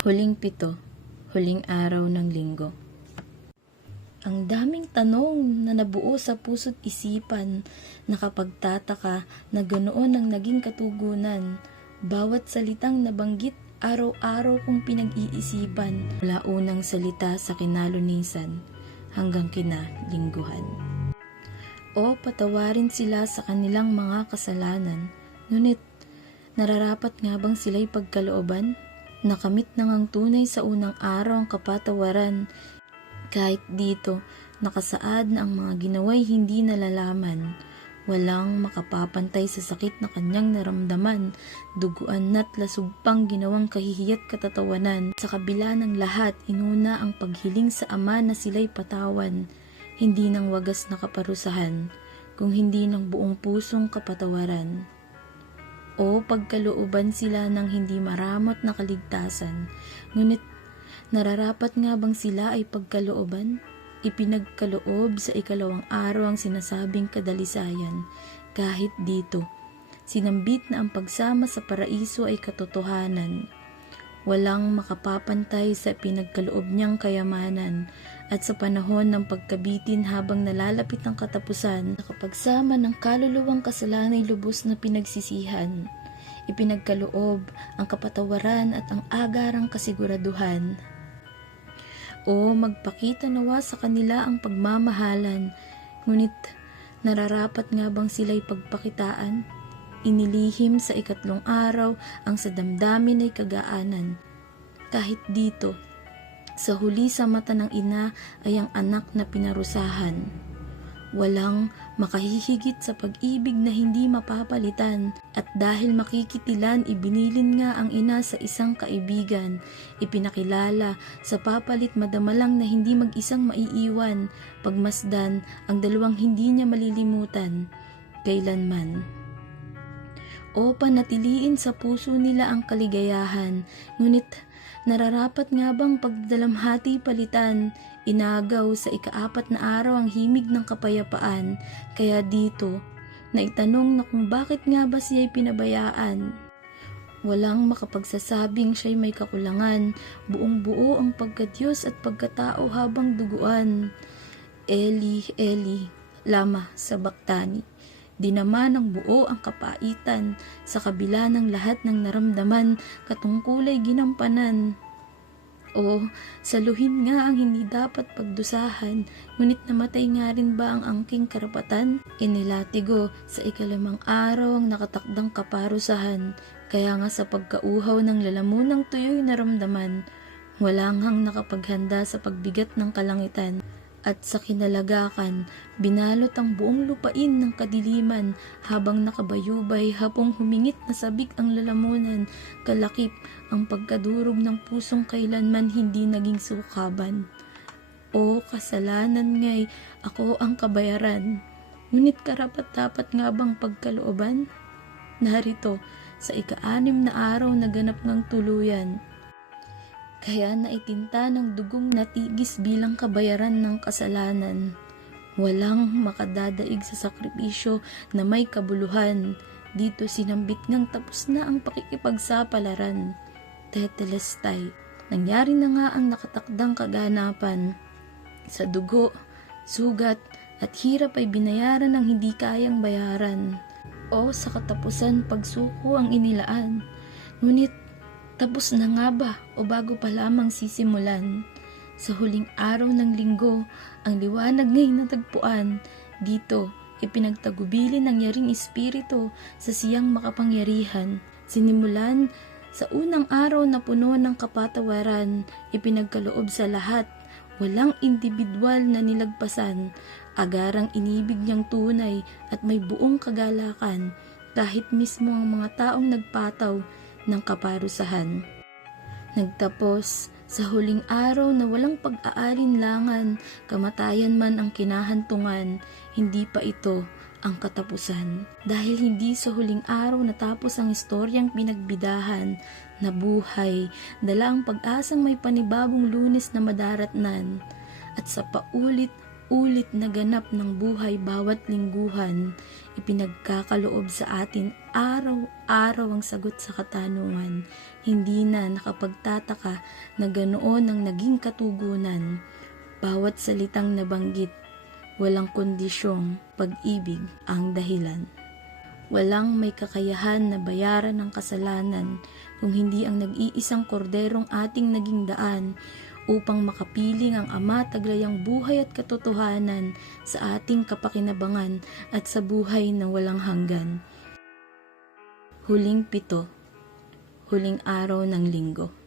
Huling pito, huling araw ng linggo. Ang daming tanong na nabuo sa puso't isipan, nakapagtataka na ganoon ang naging katugunan. Bawat salitang nabanggit, araw-araw kong pinag-iisipan, mula unang salita sa kinalunisan hanggang kinalingguhan. O patawarin sila sa kanilang mga kasalanan, ngunit nararapat nga bang sila'y pagkalooban? Nakamit na ngang tunay sa unang araw ang kapatawaran. Kahit dito, nakasaad na ang mga ginawa'y hindi nalalaman. Walang makapapantay sa sakit na kanyang naramdaman. Duguan na't lasugpang ginawang kahihiyat katatawanan. Sa kabila ng lahat, inuna ang paghiling sa Ama na sila'y patawan. Hindi ng wagas na kaparusahan, kung hindi ng buong pusong kapatawaran. O pagkalooban sila ng hindi maramot na kaligtasan. Ngunit nararapat nga bang sila ay pagkalooban? Ipinagkaloob sa ikalawang araw ang sinasabing kadalisayan. Kahit dito, sinambit na ang pagsama sa paraiso ay katotohanan. Walang makapapantay sa pinagkaloob niyang kayamanan. At sa panahon ng pagkabitin habang nalalapit ang katapusan, nakapagsama ng kaluluwang kasalanay lubos na pinagsisihan, ipinagkaloob ang kapatawaran at ang agarang kasiguraduhan. O magpakita nawa sa kanila ang pagmamahalan, ngunit nararapat nga bang sila'y pagpakitaan? Inilihim sa ikatlong araw ang sa damdamin ay kagaanan. Kahit dito, sa huli sa mata ng ina ay ang anak na pinarusahan. Walang makahihigit sa pag-ibig na hindi mapapalitan, at dahil makikitilan, ibinilin nga ang ina sa isang kaibigan. Ipinakilala sa papalit madamalang na hindi mag-isang maiiwan, pagmasdan ang dalawang hindi niya malilimutan kailanman. O panatiliin sa puso nila ang kaligayahan, ngunit nararapat nga bang pagdalamhati palitan? Inagaw sa ikaapat na araw ang himig ng kapayapaan. Kaya dito, naitanong na kung bakit nga ba siya'y pinabayaan. Walang makapagsasabing siya'y may kakulangan. Buong buo ang pagkadyos at pagkatao habang duguan. Eli, Eli, lama sabachthani. Dinama ng buo ang kapaitan, sa kabila ng lahat ng naramdaman, katungkulay ginampanan. O, saluhin nga ang hindi dapat pagdusahan, ngunit namatay nga rin ba ang angking karapatan? Inilatigo sa ikalimang araw ang nakatakdang kaparusahan, kaya nga sa pagkauhaw ng lalamunang tuyo'y naramdaman, walang hang nakapaghanda sa pagbigat ng kalangitan. At sa kinalagakan, binalot ang buong lupain ng kadiliman, habang nakabayubay, hapong humingit na sabik ang lalamunan, kalakip ang pagkadurog ng pusong kailanman hindi naging sukaban. O kasalanan nga'y ako ang kabayaran, ngunit karapat-dapat nga bang pagkalooban? Narito, sa ika-6 na araw na ganap ng tuluyan, kaya naitinta ng dugong natigis bilang kabayaran ng kasalanan. Walang makadadaig sa sakripisyo na may kabuluhan. Dito sinambit ngang tapos na ang pakikipagsapalaran. Tetelestai, nangyari na nga ang nakatakdang kaganapan. Sa dugo, sugat at hirap ay binayaran ng hindi kayang bayaran. O sa katapusan pagsuko ang inilaan. Ngunit tapos na nga ba o bago pa lamang sisimulan? Sa huling araw ng linggo, ang liwanag nga'y natagpuan. Dito, ipinagtagubilin ng yaring espiritu sa siyang makapangyarihan. Sinimulan sa unang araw na puno ng kapatawaran, ipinagkaloob sa lahat. Walang individual na nilagpasan. Agarang inibig niyang tunay at may buong kagalakan, kahit mismo ang mga taong nagpataw ng kaparusahan. Nagtapos sa huling araw na walang pag-aalinlangan, kamatayan man ang kinahantungan, hindi pa ito ang katapusan. Dahil hindi sa huling araw natapos ang istoryang pinagbidahan, nabuhay, dala ang pag-asang may panibagong Lunes na madaratnan. At sa paulit paulit na ganap ng buhay bawat lingguhan, ipinagkakaloob sa atin araw-araw ang sagot sa katanungan. Hindi na nakapagtataka na ganoon ang naging katugunan. Bawat salitang nabanggit, walang kondisyong pag-ibig ang dahilan. Walang may kakayahan na bayaran ng kasalanan kung hindi ang nag-iisang korderong ating naging daan upang makapiling ang Ama taglayang buhay at katotohanan sa ating kapakinabangan at sa buhay na walang hanggan. Huling 7, huling araw ng linggo.